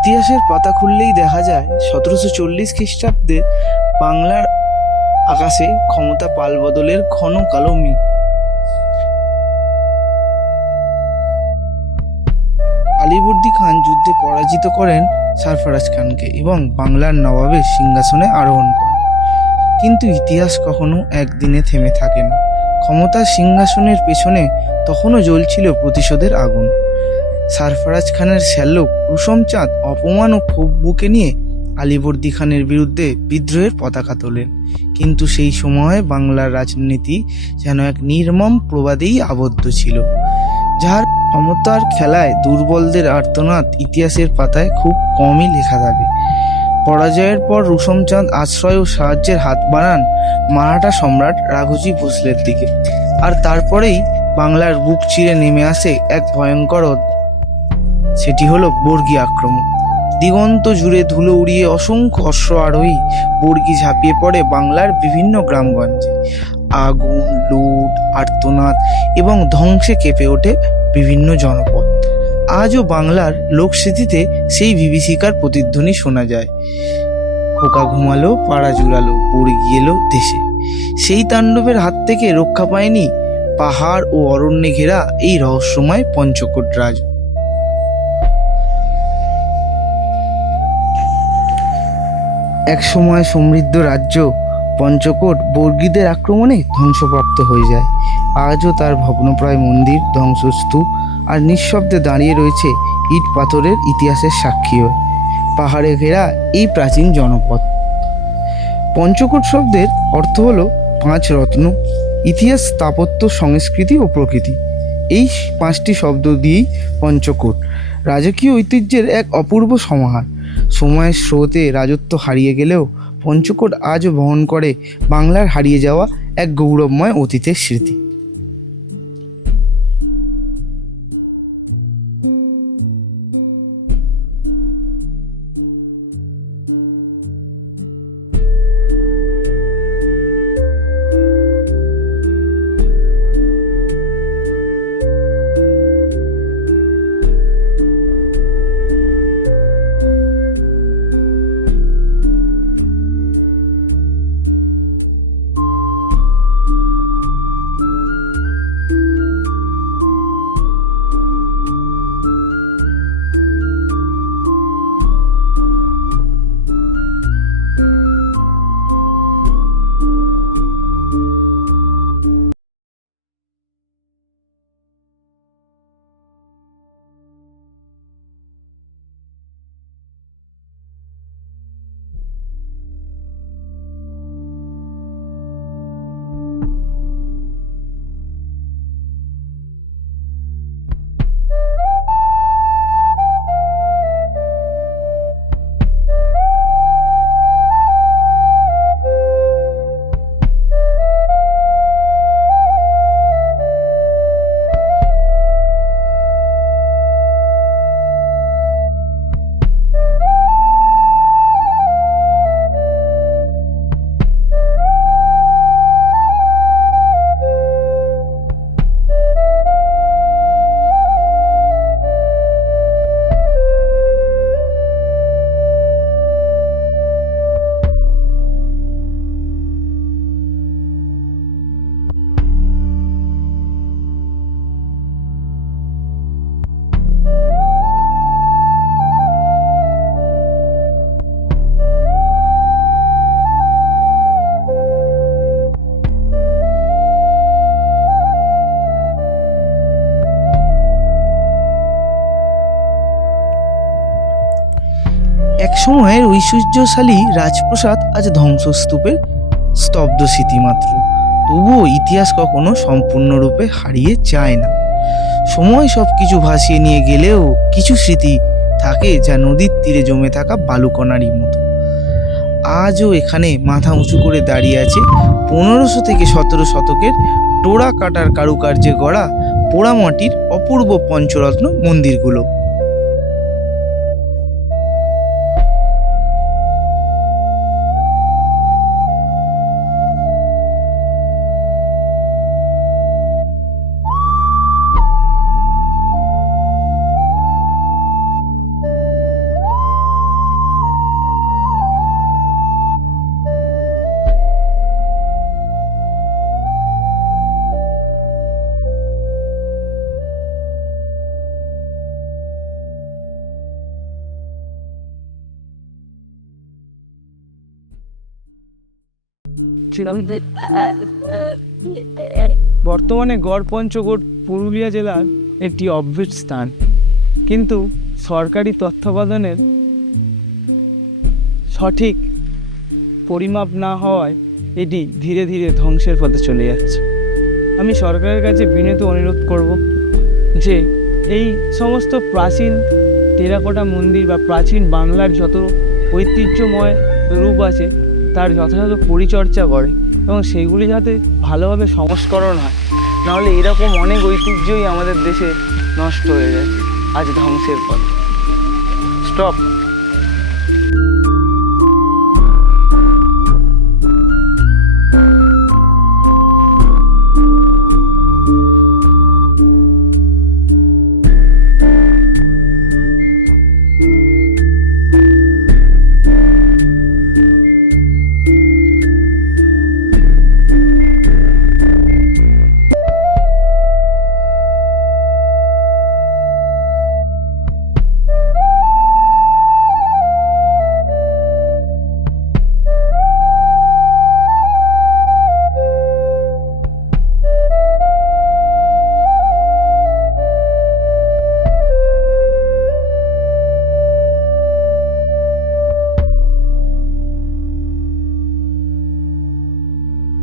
ইতিহাসের পাতা খুললেই দেখা যায় 1740 খ্রিস্টাব্দে বাংলার আকাশে ক্ষমতা পালবদলের ঘন কালো মেঘ। আলীবর্দী খান যুদ্ধে পরাজিত করেন সরফরাজ খানকে এবং বাংলার নবাবের সিংহাসনে আরোহণ করেন। কিন্তু ইতিহাস কখনো একদিনে থেমে থাকে না। ক্ষমতার সিংহাসনের পেছনে তখনও জ্বলছিল প্রতিশোধের আগুন। সরফরাজ খানের শ্যালক রুসমচাঁদ অপমান ও ক্ষোভ বুকে নিয়ে আলীবর্দী খানের বিরুদ্ধে বিদ্রোহের পতাকা তোলেন। কিন্তু সেই সময় বাংলার রাজনীতি যেন এক নির্মম প্রবাদেই আবদ্ধ ছিল, যার ক্ষমতার খেলায় দুর্বলদের আর্তনাদ ইতিহাসের পাতায় খুব কমই লেখা থাকে। পরাজয়ের পর রুসমচাঁদ আশ্রয় ও সাহায্যের হাত বাড়ান মারাঠা সম্রাট রাঘোজি ভোসলের দিকে। আর তারপরেই বাংলার বুক চিরে নেমে আসে এক ভয়ঙ্কর অধ্যায়। সেটি হলো বর্গী আক্রমণ। দিগন্ত জুড়ে ধুলো উড়িয়ে অসংখ্য অশ্ব আরোহী বর্গী ঝাঁপিয়ে পড়ে বাংলার বিভিন্ন গ্রামগঞ্জে। আগুন, লুট, আর্তনাদ এবং ধ্বংসে কেঁপে ওঠে বিভিন্ন জনপদ। আজও বাংলার লোকস্মৃতিতে সেই বিভীষিকার প্রতিধ্বনি শোনা যায়। খোকা ঘুমালো, পাড়া জুড়ালো, বর্গী এলো দেশে। সেই তাণ্ডবের হাত থেকে রক্ষা পায়নি পাহাড় ও অরণ্যে ঘেরা এই রহস্যময় পঞ্চকোট রাজ। এক সময় সমৃদ্ধ রাজ্য পঞ্চকোট বর্গীদের আক্রমণে ধ্বংসপ্রাপ্ত হয়ে যায়। আজও তার ভগ্নপ্রায় মন্দির, ধ্বংসস্তূপ আর নিঃশব্দে দাঁড়িয়ে রয়েছে ইট পাথরের ইতিহাসের সাক্ষী হয়ে। পাহাড়ে ঘেরা এই প্রাচীন জনপদ। পঞ্চকোট শব্দের অর্থ হলো 5 রত্ন: ইতিহাস, স্থাপত্য, সংস্কৃতি ও প্রকৃতি। এই 5টি শব্দ দিয়েই পঞ্চকোট রাজকীয় ঐতিহ্যের এক অপূর্ব সমাহার। সময়ের স্রোতে রাজত্ব হারিয়ে গেলেও পঞ্চকোট আজও বহন করে বাংলার হারিয়ে যাওয়া এক গৌরবময় অতীতের স্মৃতি। এক সময়ের ঐশ্বর্যশালী রাজপ্রাসাদ আজ ধ্বংসস্তূপের স্তব্ধ স্মৃতিমাত্র। তবুও ইতিহাস কখনো সম্পূর্ণরূপে হারিয়ে যায় না। সময় সব কিছু ভাসিয়ে নিয়ে গেলেও কিছু স্মৃতি থাকে যা নদীর তীরে জমে থাকা বালুকণারই মতো। আজও এখানে মাথা উঁচু করে দাঁড়িয়ে আছে 1500 থেকে 17 শতকের টোড়া কাটার কারুকার্যে গড়া পোড়ামাটির অপূর্ব পঞ্চরত্ন মন্দিরগুলো। ছিলাম। বর্তমানে গড়পঞ্চকোট পুরুলিয়া জেলার একটি অদ্ভুত স্থান, কিন্তু সরকারি তত্ত্বাবধানের সঠিক পরিমাপ না হওয়ায় এটি ধীরে ধীরে ধ্বংসের পথে চলে যাচ্ছে। আমি সরকারের কাছে বিনীত অনুরোধ করব যে এই সমস্ত প্রাচীন টেরাকোটা মন্দির বা প্রাচীন বাংলার যত ঐতিহ্যময় রূপ আছে তার যথাযথ পরিচর্যা করে এবং সেইগুলি যাতে ভালোভাবে সংস্করণ হয়, নাহলে এরকম অনেক ঐতিহ্যই আমাদের দেশে নষ্ট হয়ে যাচ্ছে আজ ধ্বংসের পথে। স্টপ।